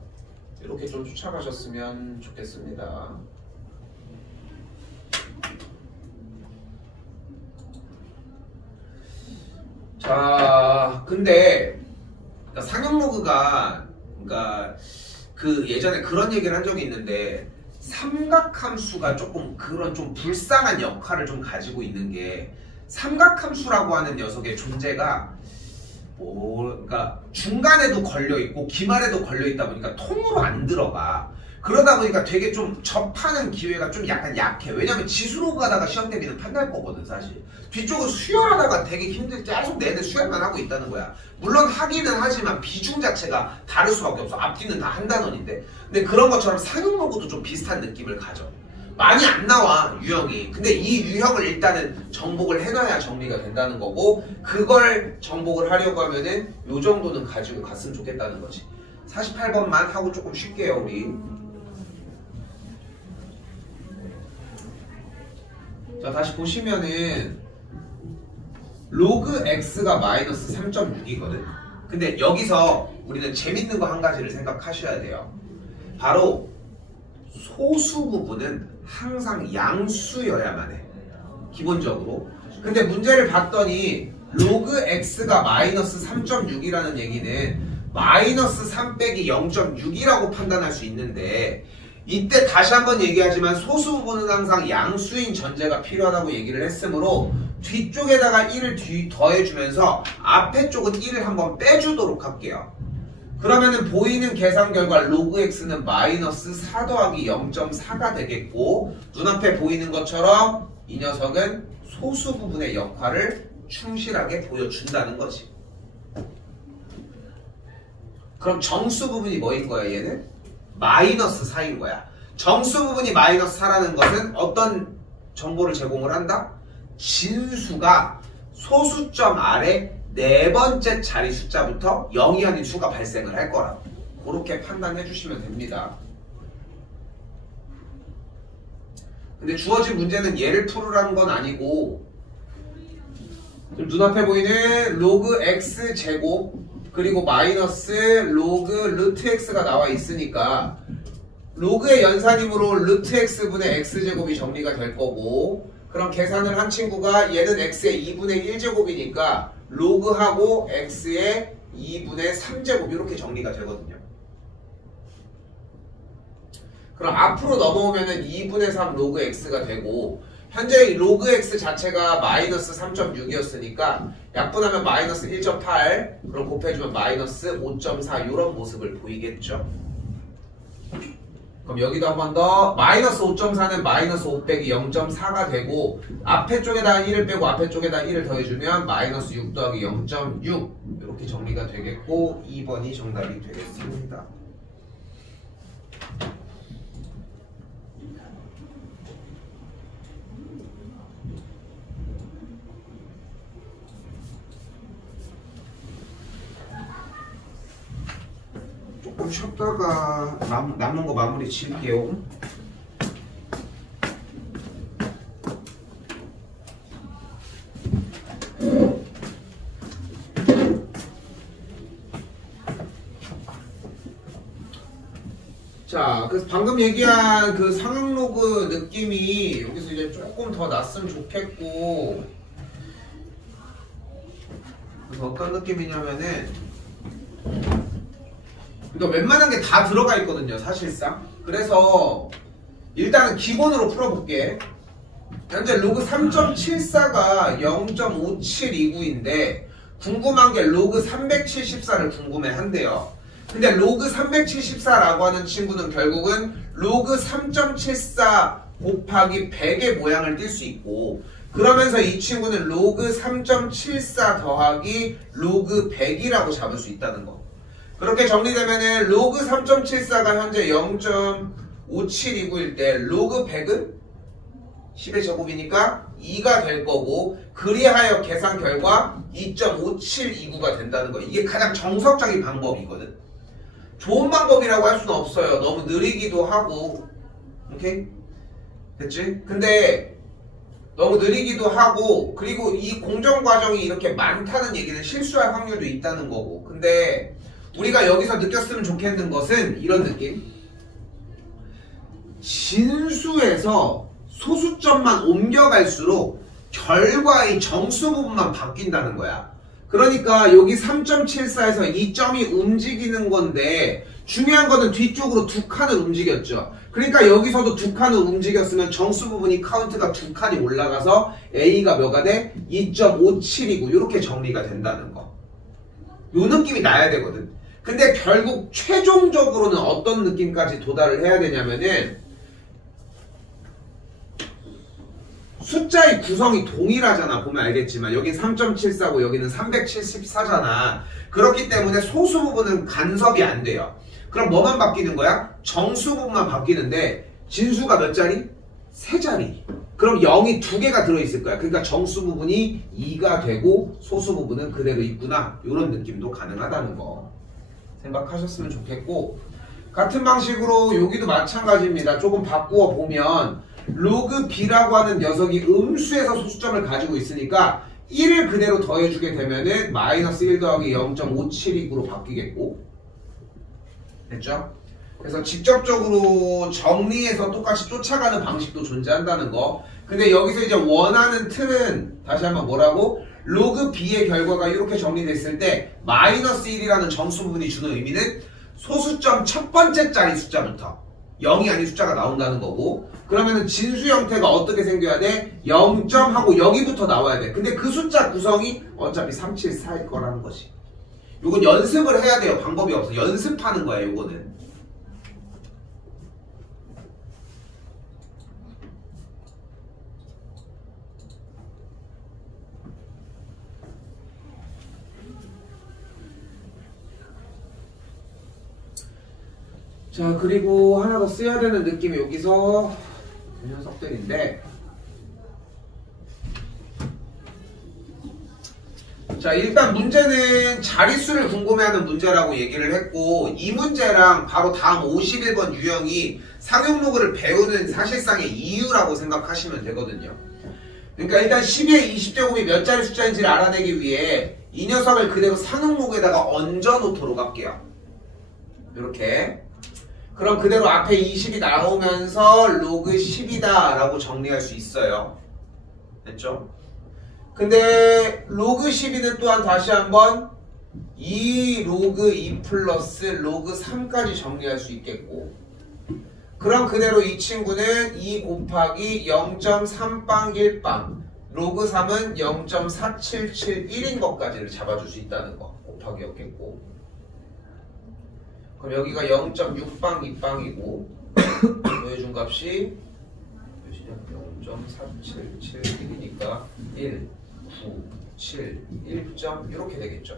이렇게 좀 쫓아가셨으면 좋겠습니다. 자, 근데 상형로그가 그 예전에 그런 얘기를 한 적이 있는데, 삼각함수가 조금 그런 좀 불쌍한 역할을 좀 가지고 있는 게, 삼각함수라고 하는 녀석의 존재가 그러니까 중간에도 걸려있고 기말에도 걸려있다 보니까 통으로 안 들어가. 그러다 보니까 되게 좀 접하는 기회가 좀 약간 약해. 왜냐면 지수로 가다가 시험 대비는 판단할 거거든 사실. 뒤쪽은 수열하다가 되게 힘들 때 계속 내내 수열만 하고 있다는 거야. 물론 하기는 하지만 비중 자체가 다를 수밖에 없어. 앞뒤는 다 한 단원인데. 근데 그런 것처럼 상용로그도 좀 비슷한 느낌을 가져. 많이 안 나와 유형이. 근데 이 유형을 일단은 정복을 해놔야 정리가 된다는 거고, 그걸 정복을 하려고 하면은 요 정도는 가지고 갔으면 좋겠다는 거지. 48번만 하고 조금 쉴게요 우리. 자, 다시 보시면은 로그 x가 마이너스 3.6이거든. 근데 여기서 우리는 재밌는 거 한 가지를 생각하셔야 돼요. 바로 소수 부분은 항상 양수여야만 해, 기본적으로. 근데 문제를 봤더니 로그 x가 마이너스 3.6이라는 얘기는 마이너스 3 빼기 0.6이라고 판단할 수 있는데, 이때 다시 한번 얘기하지만 소수 부분은 항상 양수인 전제가 필요하다고 얘기를 했으므로 뒤쪽에다가 1을 더해주면서 앞에 쪽은 1을 한번 빼주도록 할게요. 그러면은 보이는 계산 결과 로그 x는 마이너스 4 더하기 0.4가 되겠고, 눈앞에 보이는 것처럼 이 녀석은 소수 부분의 역할을 충실하게 보여준다는 거지. 그럼 정수 부분이 뭐인 거야 얘는? 마이너스 4인 거야. 정수 부분이 마이너스 4라는 것은 어떤 정보를 제공을 한다? 진수가 소수점 아래 네 번째 자리 숫자부터 0이 아닌 수가 발생을 할 거라고. 그렇게 판단해 주시면 됩니다. 근데 주어진 문제는 얘를 풀으라는 건 아니고, 눈앞에 보이는 로그 x 제곱 그리고 마이너스 로그 루트 x가 나와 있으니까 로그의 연산이므로 루트 x분의 x제곱이 정리가 될 거고, 그럼 계산을 한 친구가 얘는 x의 2분의 1제곱이니까 로그하고 x의 2분의 3제곱 이렇게 정리가 되거든요. 그럼 앞으로 넘어오면은 2분의 3 로그 x가 되고, 현재 로그 x 자체가 마이너스 3.6이었으니까 약분하면 마이너스 1.8, 그럼 곱해주면 마이너스 5.4 이런 모습을 보이겠죠. 그럼 여기도 한 번 더, 마이너스 5.4는 마이너스 5 빼기 0.4가 되고, 앞에 쪽에다 1을 빼고 앞에 쪽에다 1을 더해주면 마이너스 6 더하기 0.6 이렇게 정리가 되겠고, 2번이 정답이 되겠습니다. 조금 쉬었다가 남는 거 마무리 지을게요. 자, 그래서 방금 얘기한 그 상향 로그 느낌이 여기서 이제 조금 더 났으면 좋겠고, 그래서 어떤 느낌이냐면은, 그러니까 웬만한 게 다 들어가 있거든요, 사실상. 그래서 일단은 기본으로 풀어볼게. 현재 로그 3.74가 0.5729인데 궁금한 게 로그 374를 궁금해 한대요. 근데 로그 374라고 하는 친구는 결국은 로그 3.74 곱하기 100의 모양을 띌 수 있고, 그러면서 이 친구는 로그 3.74 더하기 로그 100이라고 잡을 수 있다는 거. 그렇게 정리되면은 로그 3.74가 현재 0.5729일 때 로그 100은 10의 제곱이니까 2가 될 거고, 그리하여 계산 결과 2.5729가 된다는 거. 이게 가장 정석적인 방법이거든. 좋은 방법이라고 할 수는 없어요. 너무 느리기도 하고. 오케이? 됐지? 근데 너무 느리기도 하고, 그리고 이 공정 과정이 이렇게 많다는 얘기는 실수할 확률도 있다는 거고. 근데 우리가 여기서 느꼈으면 좋겠는 것은 이런 느낌. 진수에서 소수점만 옮겨갈수록 결과의 정수 부분만 바뀐다는 거야. 그러니까 여기 3.74에서 이 점이 움직이는 건데, 중요한 거는 뒤쪽으로 두 칸을 움직였죠. 그러니까 여기서도 두 칸을 움직였으면 정수 부분이 카운트가 두 칸이 올라가서 A가 뭐가 돼? 2.57이고 이렇게 정리가 된다는 거. 요 느낌이 나야 되거든. 근데 결국 최종적으로는 어떤 느낌까지 도달을 해야 되냐면은, 숫자의 구성이 동일하잖아. 보면 알겠지만 여긴 3.74고 여기는 374잖아. 그렇기 때문에 소수 부분은 간섭이 안 돼요. 그럼 뭐만 바뀌는 거야? 정수 부분만 바뀌는데, 진수가 몇 자리? 3자리. 그럼 0이 2개가 들어있을 거야. 그러니까 정수 부분이 2가 되고 소수 부분은 그대로 있구나. 이런 느낌도 가능하다는 거 생각하셨으면 좋겠고, 같은 방식으로 여기도 마찬가지입니다. 조금 바꾸어 보면 로그 b라고 하는 녀석이 음수에서 소수점을 가지고 있으니까 1을 그대로 더해주게 되면은 마이너스 1 더하기 0.572로 바뀌겠고, 됐죠? 그래서 직접적으로 정리해서 똑같이 쫓아가는 방식도 존재한다는 거. 근데 여기서 이제 원하는 틀은 다시 한번 뭐라고? 로그 b의 결과가 이렇게 정리됐을 때 마이너스 1이라는 정수 부분이 주는 의미는 소수점 첫 번째 자리 숫자부터 0이 아닌 숫자가 나온다는 거고, 그러면은 진수 형태가 어떻게 생겨야 돼? 0점하고 여기부터 나와야 돼. 근데 그 숫자 구성이 어차피 374일 거라는 거지. 요건 연습을 해야 돼요. 방법이 없어. 연습하는 거야, 요거는. 자, 그리고 하나 더 써야 되는 느낌이 여기서 이 녀석들인데, 자, 일단 문제는 자릿수를 궁금해하는 문제라고 얘기를 했고, 이 문제랑 바로 다음 51번 유형이 상용 로그를 배우는 사실상의 이유라고 생각하시면 되거든요. 그러니까 일단 12의 20제곱이 몇 자리 숫자인지를 알아내기 위해 이 녀석을 그대로 상용 로그에다가 얹어 놓도록 할게요. 이렇게. 그럼 그대로 앞에 20이 나오면서 로그 10이다 라고 정리할 수 있어요. 됐죠? 근데 로그 12는 또한 다시 한번 2 로그 2 플러스 로그 3까지 정리할 수 있겠고, 그럼 그대로 이 친구는 2 곱하기 0.3빵 1빵, 로그 3은 0.4771인 것까지를 잡아줄 수 있다는 거. 곱하기였겠고, 그럼 여기가 0.6빵 2빵이고 더해준 값이 0.4771이니까 1, 9, 7, 1점 이렇게 되겠죠.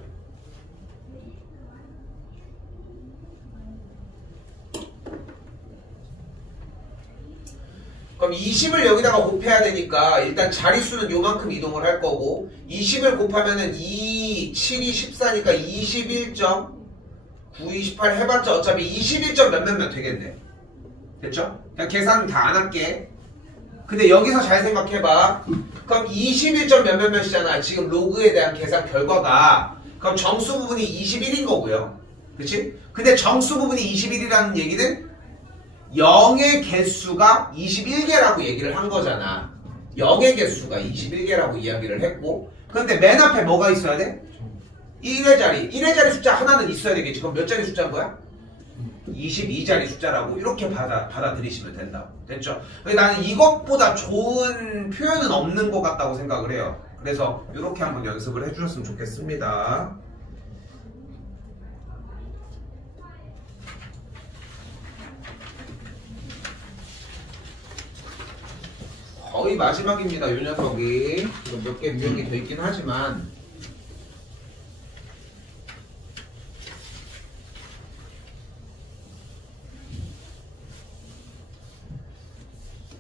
그럼 20을 여기다가 곱해야 되니까 일단 자릿수는 요만큼 이동을 할 거고, 20을 곱하면은 2, 7이 14니까 21점 9, 28 해봤자 어차피 21점 몇몇몇 되겠네. 됐죠? 그냥 계산 다 안 할게. 근데 여기서 잘 생각해봐. 그럼 21점 몇몇몇이잖아. 지금 로그에 대한 계산 결과가. 그럼 정수 부분이 21인 거고요. 그치? 근데 정수 부분이 21이라는 얘기는 0의 개수가 21개라고 얘기를 한 거잖아. 0의 개수가 21개라고 이야기를 했고, 그런데 맨 앞에 뭐가 있어야 돼? 1의 자리 숫자 하나는 있어야 되겠지. 그럼 몇 자리 숫자인 거야? 22자리 숫자라고 이렇게 받아들이시면 된다. 됐죠? 나는 이것보다 좋은 표현은 없는 것 같다고 생각을 해요. 그래서 이렇게 한번 연습을 해주셨으면 좋겠습니다. 거의 마지막입니다. 이 녀석이 몇 개 유형이 돼 있긴 하지만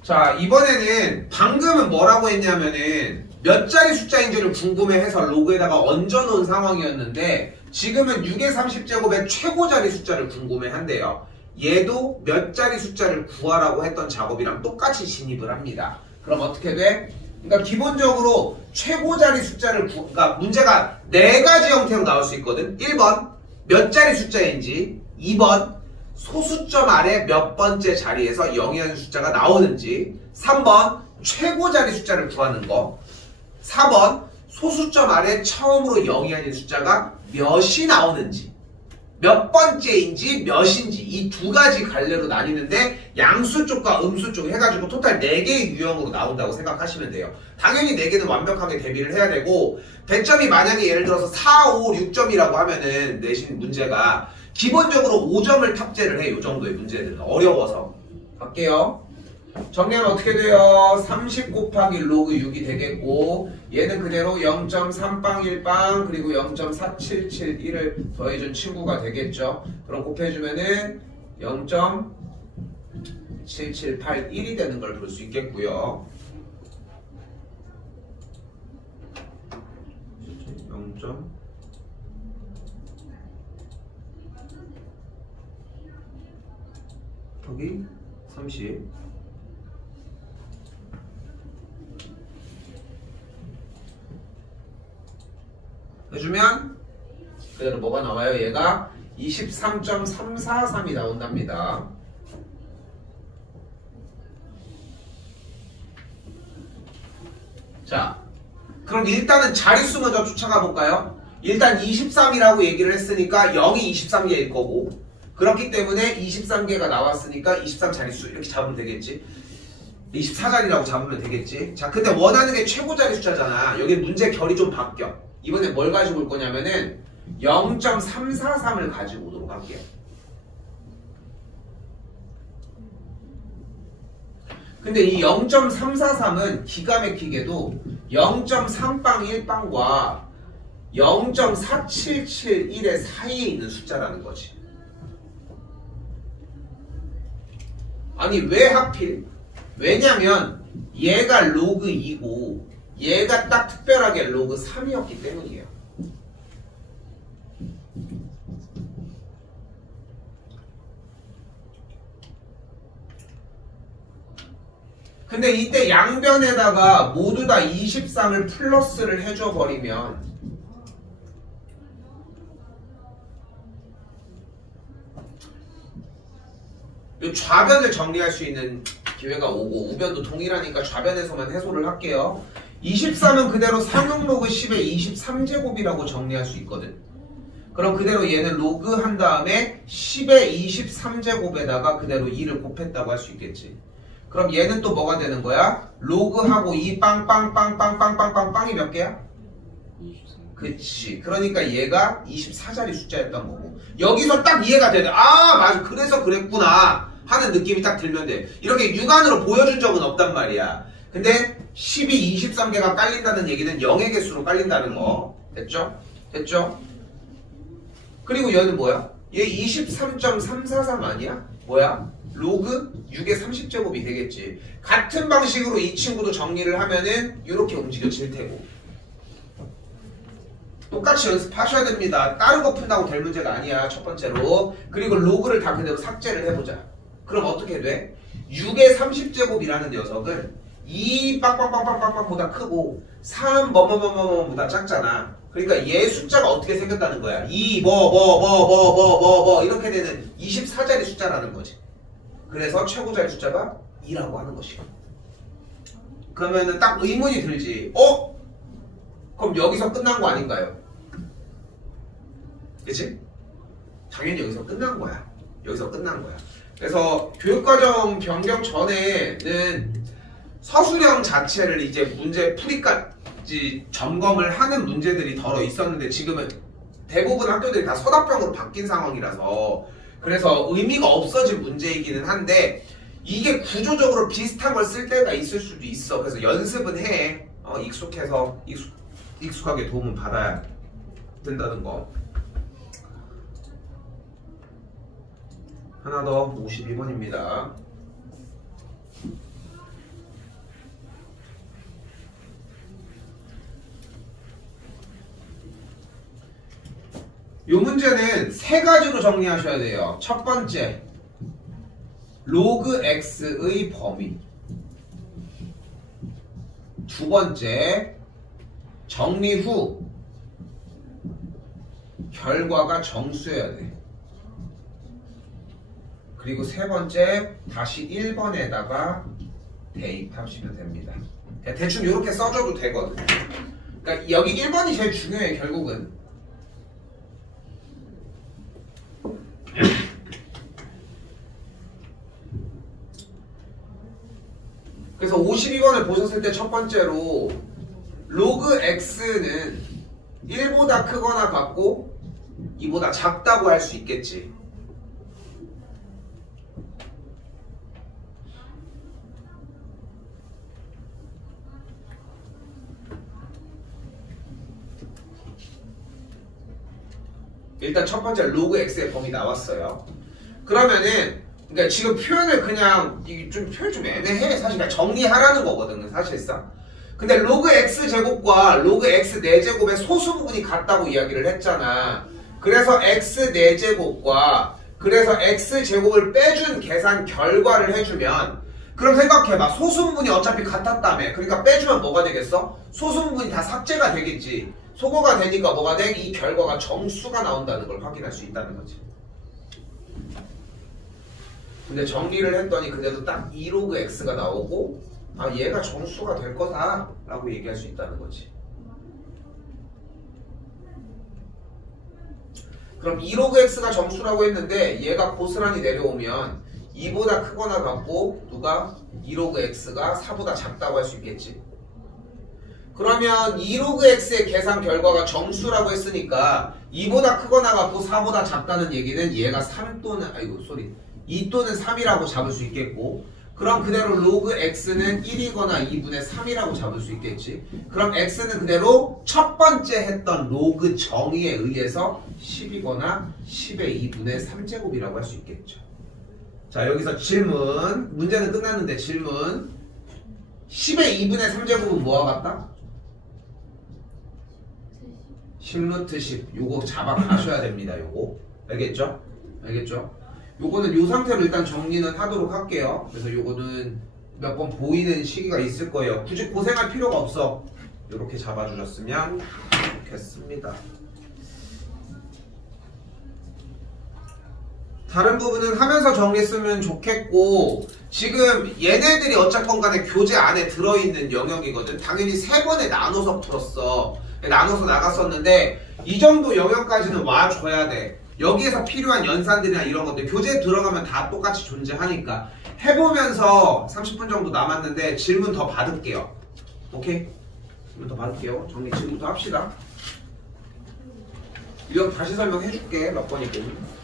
자, 이번에는 방금은 뭐라고 했냐면은 몇 자리 숫자인지를 궁금해해서 로그에다가 얹어놓은 상황이었는데 지금은 6의 30제곱의 최고 자리 숫자를 궁금해한대요. 얘도 몇 자리 숫자를 구하라고 했던 작업이랑 똑같이 진입을 합니다. 그럼 어떻게 돼? 그러니까 기본적으로 최고 자리 숫자를 그러니까 문제가 4가지 형태로 나올 수 있거든. 1번 몇 자리 숫자인지, 2번 소수점 아래 몇 번째 자리에서 0이라는 숫자가 나오는지, 3번 최고 자리 숫자를 구하는 거, 4번 소수점 아래 처음으로 0이 아닌 숫자가 몇이 나오는지, 몇 번째인지 몇인지 이 2가지 갈래로 나뉘는데 양수 쪽과 음수 쪽 해가지고 토탈 4개의 유형으로 나온다고 생각하시면 돼요. 당연히 4개는 완벽하게 대비를 해야 되고 배점이 만약에 예를 들어서 4, 5, 6점이라고 하면은 내신 문제가 기본적으로 5점을 탑재를 해. 요 정도의 문제들은 어려워서. 갈게요. 정리하면 어떻게 돼요? 30 곱하기 로그 6이 되겠고 얘는 그대로 0.3빵 1빵 그리고 0.4771을 더해준 친구가 되겠죠. 그럼 곱해주면은 0.7781이 되는 걸 볼 수 있겠고요. 0. 곱하기 30 해주면 그대로 뭐가 나와요? 얘가 23.343이 나온답니다. 자, 그럼 일단은 자릿수 먼저 쫓아가 볼까요? 일단 23이라고 얘기를 했으니까 0이 23개일 거고 그렇기 때문에 23개가 나왔으니까 23 자릿수 이렇게 잡으면 되겠지. 24자리라고 잡으면 되겠지. 자, 근데 원하는 게 최고 자리 숫자잖아. 여기 문제 결이 좀 바뀌어. 이번에 뭘 가지고 올 거냐면은 0.343을 가지고 오도록 할게요. 근데 이 0.343은 기가 막히게도 0.3빵 1빵과 0.4771의 사이에 있는 숫자라는 거지. 아니 왜 하필? 왜냐면 얘가 로그 2고 얘가 딱 특별하게 로그 3이었기 때문이에요. 근데 이때 양변에다가 모두 다 23을 플러스를 해줘버리면 좌변을 정리할 수 있는 기회가 오고 우변도 동일하니까 좌변에서만 해소를 할게요. 23은 그대로 상용 로그 10의 23제곱이라고 정리할 수 있거든. 그럼 그대로 얘는 로그 한 다음에 10의 23제곱에다가 그대로 2를 곱했다고 할 수 있겠지. 그럼 얘는 또 뭐가 되는 거야? 로그하고 2 빵빵빵빵빵빵빵빵이 몇 개야? 23. 그치. 그러니까 얘가 24자리 숫자였던 거고 여기서 딱 이해가 되네. 아 맞아 그래서 그랬구나 하는 느낌이 딱 들면 돼. 이렇게 육안으로 보여준 적은 없단 말이야. 근데 10이 23개가 깔린다는 얘기는 0의 개수로 깔린다는 거. 됐죠? 됐죠? 그리고 얘는 뭐야? 얘 23.343 아니야? 뭐야? 로그 6의 30제곱이 되겠지. 같은 방식으로 이 친구도 정리를 하면은 이렇게 움직여질 테고. 똑같이 연습하셔야 됩니다. 다른 거 푼다고 될 문제가 아니야. 첫 번째로. 그리고 로그를 다 그대로 삭제를 해보자. 그럼 어떻게 돼? 6의 30제곱이라는 녀석은 2 빵빵빵빵빵보다 크고 3 뭐뭐뭐뭐보다 작잖아. 그러니까 얘 숫자가 어떻게 생겼다는 거야? 2 이렇게 되는 24자리 숫자라는 거지. 그래서 최고자의 숫자가 2라고 하는 것이고. 그러면은 딱 의문이 들지. 그럼 여기서 끝난 거 아닌가요? 그치? 당연히 여기서 끝난 거야. 여기서 끝난 거야. 그래서 교육과정 변경 전에는 서술형 자체를 이제 문제 풀이까지 점검을 하는 문제들이 덜어 있었는데 지금은 대부분 학교들이 다 서답형으로 바뀐 상황이라서 그래서 의미가 없어진 문제이기는 한데 이게 구조적으로 비슷한 걸 쓸 때가 있을 수도 있어. 그래서 연습은 해. 익숙해서 익숙하게 도움을 받아야 된다는 거. 하나 더 52번입니다. 이 문제는 세 가지로 정리하셔야 돼요. 첫 번째, 로그 x의 범위. 두 번째, 정리 후 결과가 정수여야 돼. 그리고 세 번째, 다시 1번에다가 대입하시면 됩니다. 대충 이렇게 써줘도 되거든. 그러니까 여기 1번이 제일 중요해, 결국은. 그래서 52번을 보셨을 때 첫 번째로 로그 x는 1보다 크거나 같고 2보다 작다고 할 수 있겠지. 일단 첫 번째 로그 x의 범위 나왔어요. 그러면은 그러니까 지금 표현을 그냥 좀 표현 좀 애매해. 사실 그냥 정리하라는 거거든 사실상. 근데 로그 x 제곱과 로그 x 4제곱의 소수 부분이 같다고 이야기를 했잖아. 그래서 x 4제곱과 그래서 x 제곱을 빼준 계산 결과를 해주면 그럼 생각해봐. 소수 부분이 어차피 같았다며. 그러니까 빼주면 뭐가 되겠어? 소수 부분이 다 삭제가 되겠지. 소거가 되니까 뭐가 돼? 이 결과가 정수가 나온다는 걸 확인할 수 있다는 거지. 근데 정리를 했더니 그래도 딱 2로그 x가 나오고 아 얘가 정수가 될 거다 라고 얘기할 수 있다는 거지. 그럼 2로그 x가 정수라고 했는데 얘가 고스란히 내려오면 2보다 크거나 같고 누가 2로그 x가 4보다 작다고 할 수 있겠지. 그러면 2로그 x의 계산 결과가 정수라고 했으니까 2보다 크거나 같고 4보다 작다는 얘기는 얘가 3 또는 2 또는 3이라고 잡을 수 있겠고 그럼 그대로 로그 x는 1이거나 2분의 3이라고 잡을 수 있겠지. 그럼 x는 그대로 첫 번째 했던 로그 정의에 의해서 10이거나 10의 2분의 3제곱이라고 할 수 있겠죠. 자 여기서 질문. 문제는 끝났는데 질문. 10의 2분의 3제곱은 뭐와 같다? 10루트 10. 요거 잡아 가셔야 됩니다. 요거. 알겠죠? 알겠죠? 요거는 요 상태로 일단 정리는 하도록 할게요. 그래서 요거는 몇 번 보이는 시기가 있을 거예요. 굳이 고생할 필요가 없어. 요렇게 잡아주셨으면 좋겠습니다. 다른 부분은 하면서 정리했으면 좋겠고 지금 얘네들이 어쨌건 간에 교재 안에 들어있는 영역이거든. 당연히 3번에 나눠서 풀었어. 나눠서 나갔었는데 이 정도 영역까지는 와줘야 돼. 여기에서 필요한 연산들이나 이런 것들 교재에 들어가면 다 똑같이 존재하니까 해보면서 30분 정도 남았는데 질문 더 받을게요. 오케이? 질문 더 받을게요. 정리 지금부터 합시다. 이거 다시 설명해줄게. 몇 번이든.